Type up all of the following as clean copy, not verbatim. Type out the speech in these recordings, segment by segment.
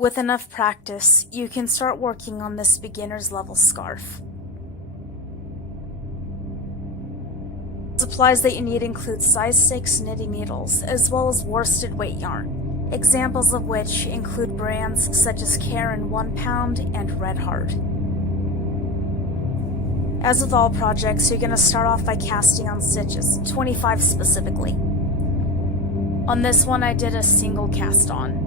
With enough practice, you can start working on this beginner's level scarf. Supplies that you need include size 6 knitting needles, as well as worsted weight yarn, examples of which include brands such as Karen 1 Pound and Red Heart. As with all projects, you're going to start off by casting on stitches, 25 specifically. On this one, I did a single cast on.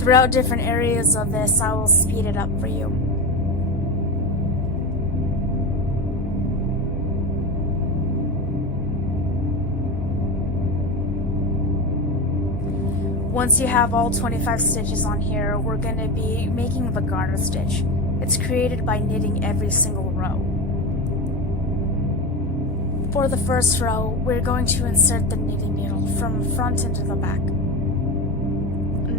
Throughout different areas of this, I will speed it up for you. Once you have all 25 stitches on here, we're going to be making the garter stitch. It's created by knitting every single row. For the first row, we're going to insert the knitting needle from front into the back.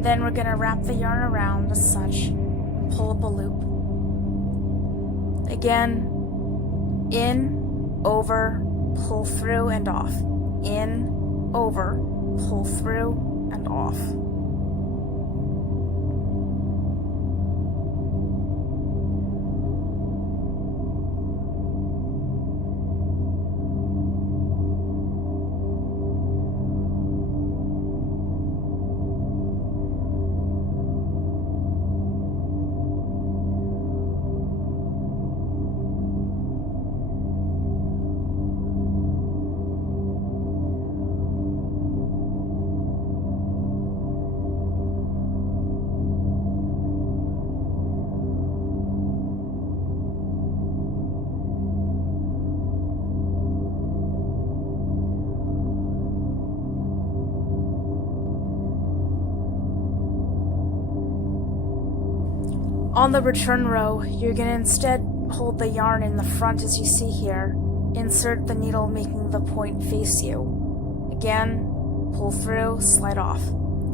Then we're going to wrap the yarn around as such and pull up a loop. Again, in, over, pull through and off. In, over, pull through and off. On the return row, you're going to instead hold the yarn in the front as you see here, insert the needle making the point face you. Again, pull through, slide off.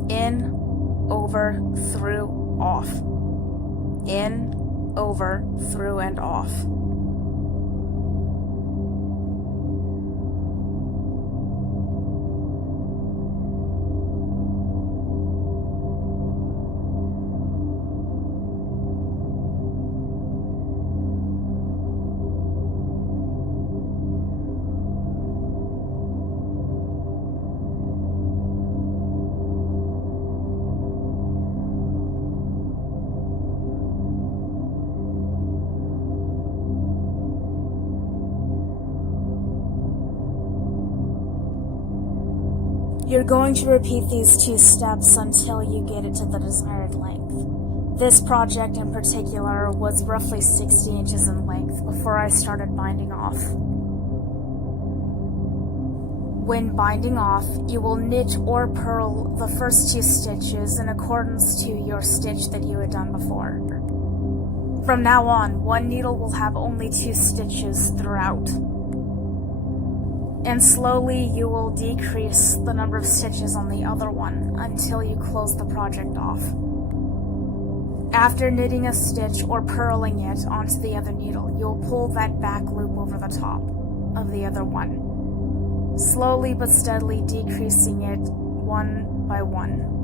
In, over, through, off. In, over, through, and off. You're going to repeat these 2 steps until you get it to the desired length. This project in particular was roughly 60 inches in length before I started binding off. When binding off, you will knit or purl the first 2 stitches in accordance to your stitch that you had done before. From now on, one needle will have only 2 stitches throughout. And slowly you will decrease the number of stitches on the other one until you close the project off. After knitting a stitch or purling it onto the other needle, you'll pull that back loop over the top of the other one, slowly but steadily decreasing it one by one.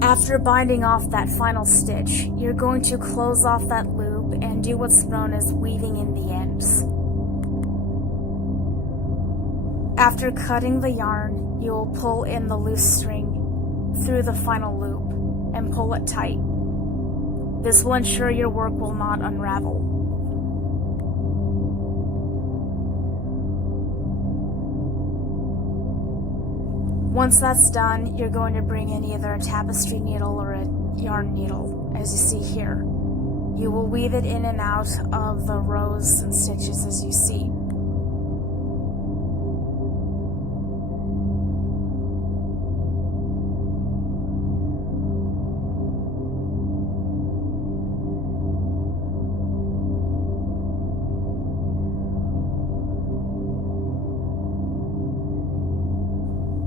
After binding off that final stitch, you're going to close off that loop and do what's known as weaving in the ends. After cutting the yarn, you will pull in the loose string through the final loop and pull it tight. This will ensure your work will not unravel. Once that's done, you're going to bring in either a tapestry needle or a yarn needle, as you see here. You will weave it in and out of the rows and stitches as you see.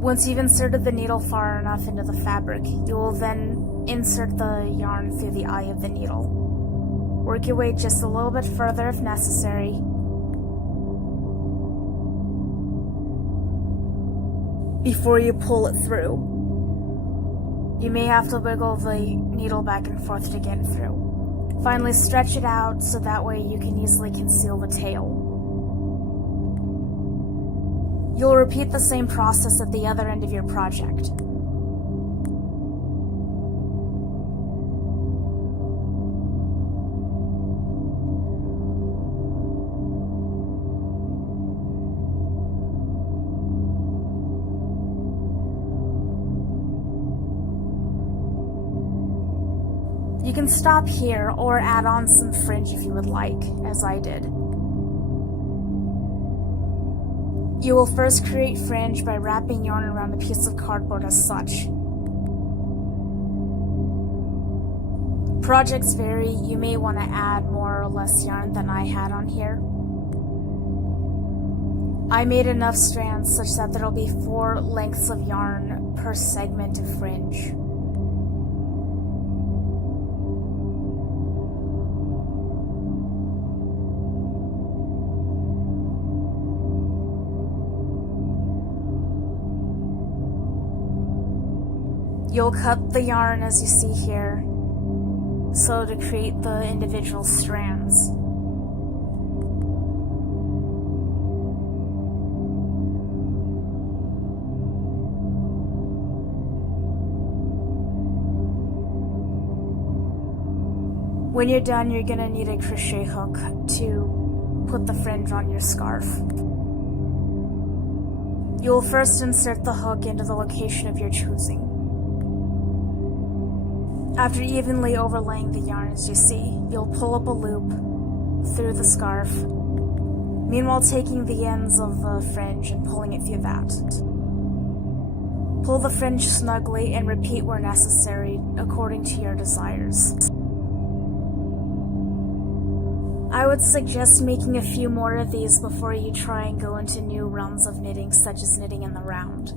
Once you've inserted the needle far enough into the fabric, you will then insert the yarn through the eye of the needle. Work your way just a little bit further if necessary. Before you pull it through. You may have to wiggle the needle back and forth to get it through. Finally, stretch it out so that way you can easily conceal the tail. You'll repeat the same process at the other end of your project. You can stop here or add on some fringe if you would like, as I did. You will first create fringe by wrapping yarn around a piece of cardboard as such. Projects vary, you may want to add more or less yarn than I had on here. I made enough strands such that there will be 4 lengths of yarn per segment of fringe. You'll cut the yarn as you see here, so to create the individual strands. When you're done, you're gonna need a crochet hook to put the fringe on your scarf. You'll first insert the hook into the location of your choosing. After evenly overlaying the yarn as you see, you'll pull up a loop through the scarf, meanwhile taking the ends of the fringe and pulling it through that. Pull the fringe snugly and repeat where necessary according to your desires. I would suggest making a few more of these before you try and go into new realms of knitting, such as knitting in the round.